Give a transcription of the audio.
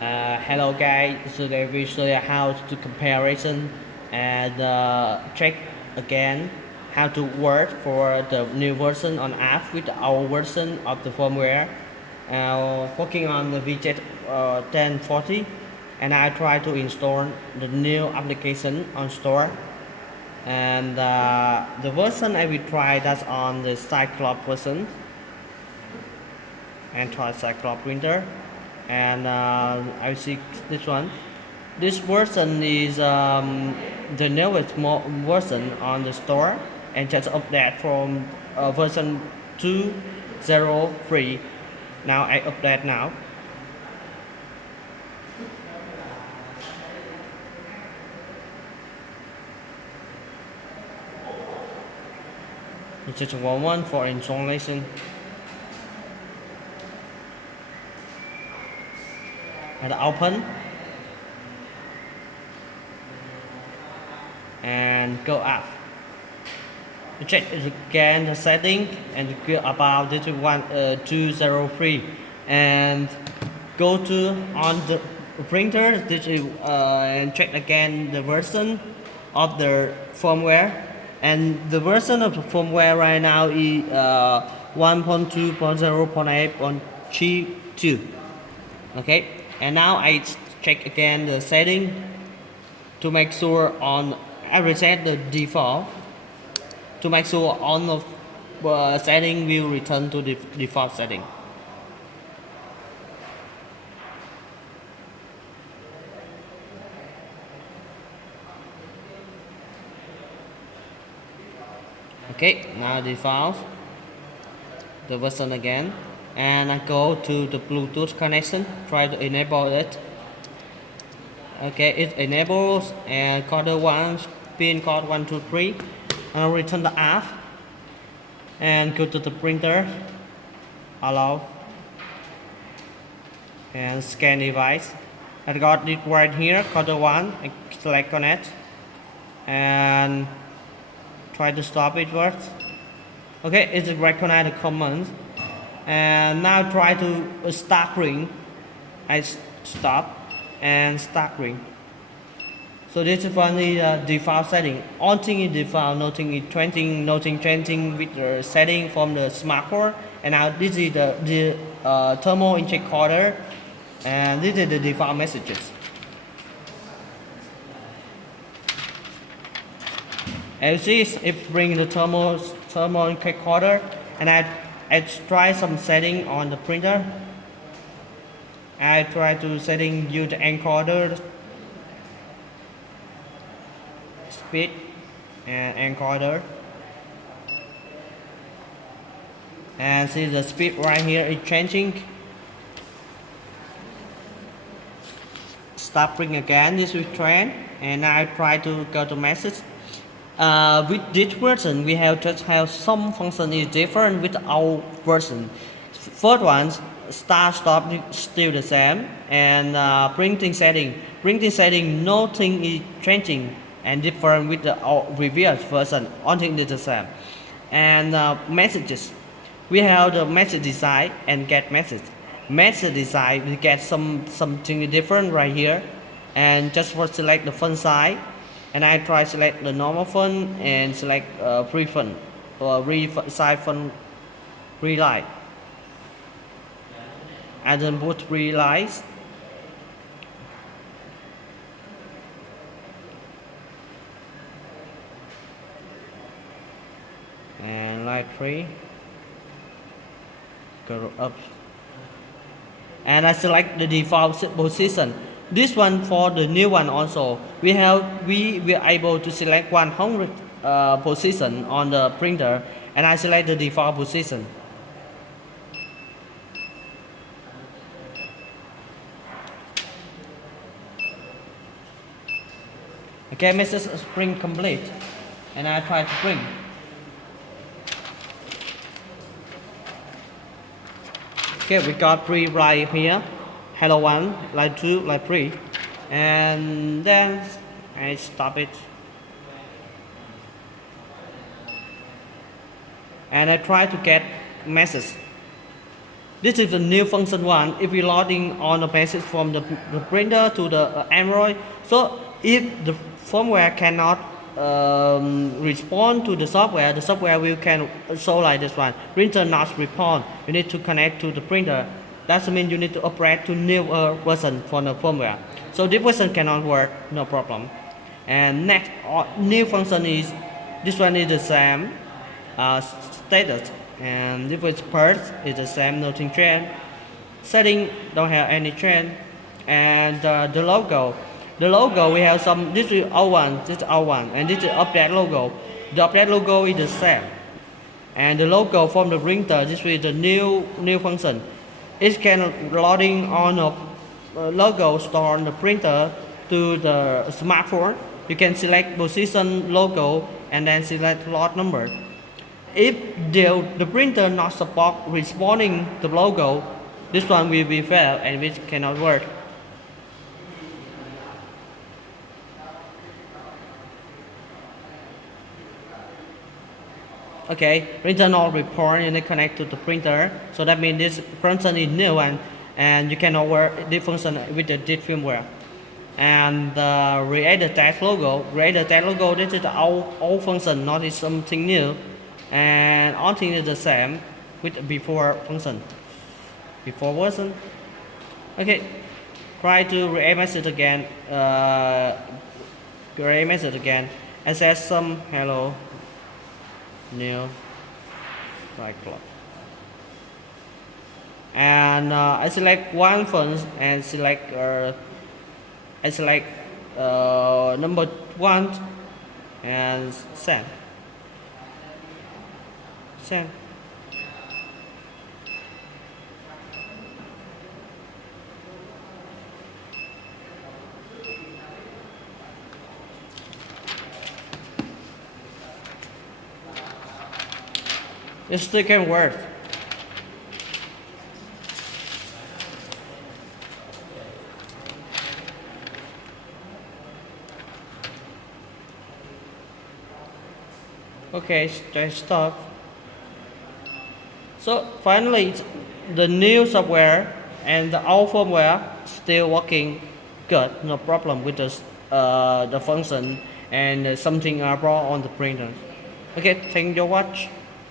Hello guys, today we show you how to comparison and check again how to work for the new version on app with our version of the firmware. Working on the Vjet1040 and I try to install the new application on store and the version I will try that's on the Cyclops version and try Cyclops printer and I see this one. This version is the newest version on the store and just update from version 2.03. Now I update now. It's just one for installation. And open and go up. Check again the setting and go about this one 203 and go to on the printer this is, and check again the version of the firmware, and the version of the firmware right now is 1.2.0.8.32. Okay, and now I check again the setting to make sure on I reset the default to make sure on the setting will return to the default setting. Okay, now default the version again, and I go to the Bluetooth connection, try to enable it. Okay, it enables and code 1 pin code 123 and I'll return the app and go to the printer, allow and scan device. I got it right here, code 1, I select connect and try to stop it first. Okay, it recognize the commands and now try to start ring. I stop and start ring. So this is only the default setting. All thing is default, nothing is changing, nothing changing with the setting from the smartphone. And now this is the thermal intake coder, and this is the default messages. As this, if bring the thermal intake coder, and I try some setting on the printer. I try to setting use the encoder speed and encoder, and see the speed right here is changing. Stop ring again, this will trend, and I try to go to message. With this version we have just have some function is different with our version. First one, start stop still the same, and printing setting nothing is changing and different with the previous version, everything is the same. And messages, we have the message design and get message. Message design we get something different right here, and just for select the font size, and I try select the normal font and select free font or resize font relight, and then put relight and light 3 go up, and I select the default position. This one for the new one also we are able to select 100 position on the printer, and I select the default position. Okay, message print complete, and I try to print. Okay, we got 3 right here, hello 1, line 2, line 3, and then I stop it. And I try to get message. This is the new function one. If we loading on a message from the printer to the Android, so if the firmware cannot respond to the software will can show like this one. Printer not respond. You need to connect to the printer. That means you need to upgrade to new version for the firmware. So this version cannot work, no problem. And next new function is this one is the same status, and this was parts is the same, nothing change. Setting don't have any change, and the logo. The logo we have some. This is O1, this is O1, and this is update logo. The update logo is the same, and the logo from the printer. This is the new function. It can loading on a logo stored on the printer to the smartphone. You can select position logo and then select lot number. If the printer not support responding the logo, this one will be failed and which cannot work. Okay, printer not report and then connect to the printer. So that means this function is new and you cannot work this function with the this firmware. And create the tag logo. Create the tag logo. This is the old function, not is something new. And all things is the same with before function, before version. Okay, try to create message again. Create message again and say some hello new cycle. And I select one font and select number 1 and send. Send. It still can work. Okay, just stop. So finally, the new software and the old firmware still working good, no problem with the function and something brought on the printer. Okay, thank you for watch.